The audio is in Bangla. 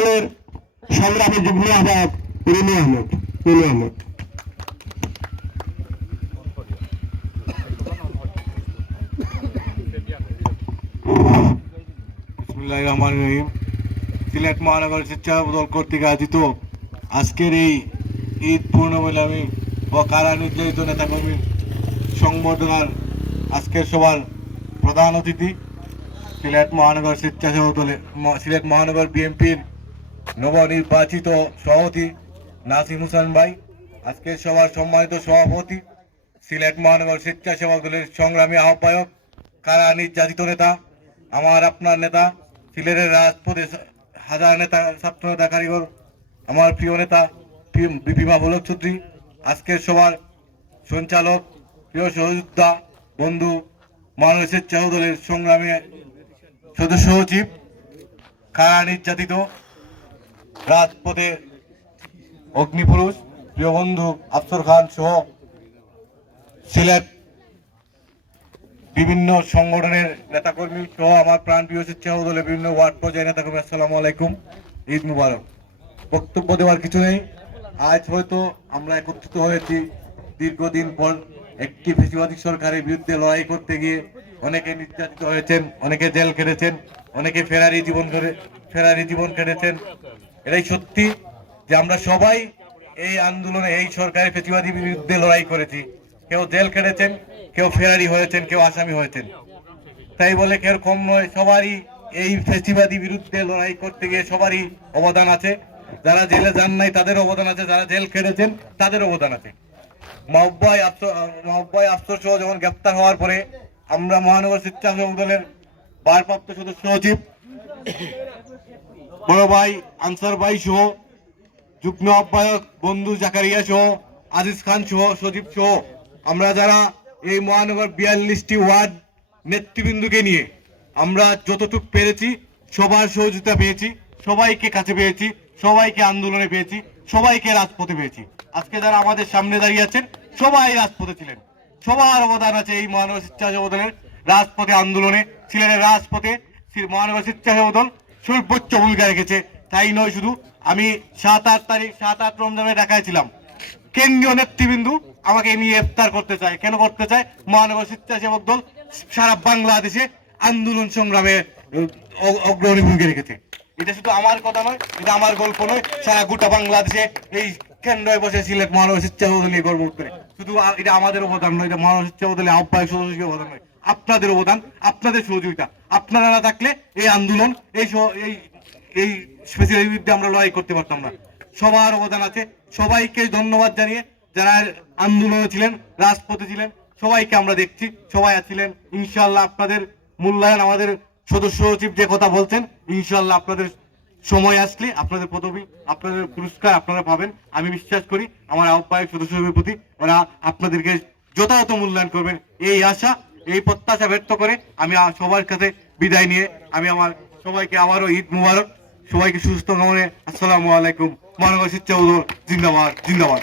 দলের সংগ্রামী যুগ্ম আহ্বায়ক রুমি আহমদ রুমি আহমদ। সিলেট মহানগর শিক্ষা দল কর্তৃক আয়োজিত আজকের এই ঈদ পূর্ণমিলামী ও কারা নির্যাতিত নেতাকর্মী সংবর্ধনার আজকের সবার প্রধান অতিথি, সিলেট মহানগর স্বেচ্ছাসেবক দলের সিলেট মহানগর বিএনপির নবনির্বাচিত সভাপতি নাসিম হোসেন ভাই, আজকের সবার সম্মানিত সভাপতি, সিলেট মহানগর স্বেচ্ছাসেবক দলের সংগ্রামী আহ্বায়ক, কারা নির্যাতিত নেতা, আমার আপনার নেতা, সিলেটের রাজপথে হাজার নেতা, ছাত্র নেতা, কারিগর, আমার প্রিয় নেতা বিপিমা বলক চৌধুরী, আজকের সবার সঞ্চালক, প্রিয় সহযোদ্ধা, বন্ধু মানব স্বেচ্ছাসেবক দলের সংগ্রামী সদস্য সচিব, কারা নির্যাতিত রাজপথে অগ্নিপুরুষ, প্রিয় বন্ধু আফসর খান সহ সিলেট বিভিন্ন সংগঠনের নেতাকর্মী সহ আমার প্রাণ প্রিয় স্বেচ্ছাসেবক দলের বিভিন্ন ওয়ার্ড পর্যায়ে নেতাকর্মী, আসসালামু আলাইকুম, ঈদ মুবারক। বক্তব্য দেওয়ার কিছু নেই। আজ হয়তো আমরা একত্রিত হয়েছি দীর্ঘদিন পর একটি ফেসিবাদী সরকারের বিরুদ্ধে লড়াই করতে গিয়ে অনেকে নির্যাতিত হয়েছেন, অনেকে জেল কেটেছেন অনেকে ফেরারি জীবন করে ফেরারি জীবন কেটেছেন এটাই সত্যি যে আমরা সবাই এই আন্দোলনে, এই সরকারের ফেসিবাদী বিরুদ্ধে লড়াই করেছি। কেউ জেল কেটেছেন কেউ ফেরারি হয়েছেন, কেউ আসামি হয়েছেন। তাই বলে কেউ কম নয়, সবারই এই ফেসিবাদী বিরুদ্ধে লড়াই করতে গিয়ে সবারই অবদান আছে। যারা জেলে যান নাই, তাদের অবদান আছে। যারা জেল কেটেছেন তাদের অবদান আছে। মাহবাই মাহবাই আফসর সহ যখন গ্রেপ্তার হওয়ার পরে আমরা মহানগর স্বেচ্ছাসেবক দলের ভারপ্রাপ্ত সদস্য সচিব বড় ভাই আনসার ভাই সহ, যুগ্ম আহ্বায়ক বন্ধু জাকারিয়া সহ, আজিজ খান সহ, সজীব সহ, আমরা যারা এই মহানগর বিয়াল্লিশটি ওয়ার্ড নেতৃবৃন্দকে নিয়ে আমরা যতটুকু পেরেছি, সবার সহযোগিতা পেয়েছি, সবাইকে কাছে পেয়েছি, সবাইকে আন্দোলনে পেয়েছি, সবাইকে রাজপথে পেয়েছি। আজকে যারা আমাদের সামনে দাঁড়িয়ে আছেন, সবাই রাজপথে ছিলেন। সবার অবদান আছে এই মহানগর স্বেচ্ছাসেবক দলের রাজপথে আন্দোলনে। ছিলেন রাজপথে মহানগর স্বেচ্ছাসেবক সর্বোচ্চ ভূমিকা রেখেছে। তাই নয় শুধু, আমি সাত আট তারিখ, সাত আট রমজানে ঢাকায় ছিলাম। কেন্দ্রীয় নেতৃবৃন্দু আমাকে নিয়ে ইফতার করতে চায়। কেন করতে চায়? মহানগর স্বেচ্ছাসেবক দল সারা বাংলাদেশে আন্দোলন সংগ্রামে অগ্রণী ভূমিকা রেখেছে। এটা শুধু আমার কথা নয়, এটা আমার গল্প নয়। সারা গোটা বাংলাদেশে এই কেন্দ্রে বসে সিলেট মহানগর স্বেচ্ছাসেবক দল নিয়ে গর্ব করে। শুধু এটা আমাদের অবদান নয়, এটা মহানগর স্বেচ্ছাসেবক দলের আহ্বায়ক সদস্যের অবদান নয়। আপনাদের অবদান, আপনাদের সহযোগিতা। আপনারা না থাকলে এই আন্দোলন, এই এই এই স্পেশাল বিরুদ্ধে আমরা লড়াই করতে পারতাম না। সবার অবদান আছে। সবাইকে ধন্যবাদ জানিয়ে যারা আন্দোলনে ছিলেন, রাজপথে ছিলেন, সবাইকে আমরা দেখছি, সবাই ছিলেন ইনশাল্লাহ আপনাদের মূল্যায়ন আমাদের সদস্য সচিব যে কথা বলছেন ইনশাল্লাহ আপনাদের সময় আসলে আপনাদের পদবি, আপনাদের পুরস্কার আপনারা পাবেন। আমি বিশ্বাস করি, আমার আহ্বায়ক সদস্য সচিবের প্রতি ওরা আপনাদেরকে যথাযথ মূল্যায়ন করবেন। এই আশা এই প্রত্যাশা ব্যক্ত করে আমি সবার কাছে বিদায় নিয়ে আমি আমার সবাইকে আবারও ঈদ মুবারক। সবাইকে সুস্থ কামনে আসসালামু আলাইকুম। মহানগর শিক্ষা জিন্দাবাদ জিন্দাবাদ।